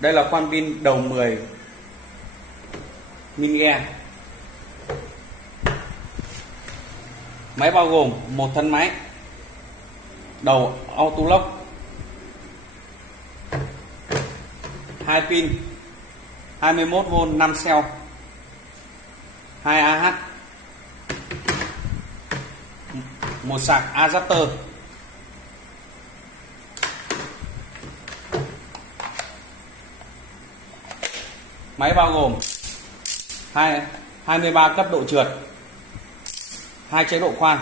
Đây là khoan pin đầu 10 mAh. Máy bao gồm một thân máy, đầu auto lock, 2 pin 21V 5 cell, 2 AH, một sạc adapter. Máy bao gồm 23 cấp độ trượt, 2 chế độ khoan.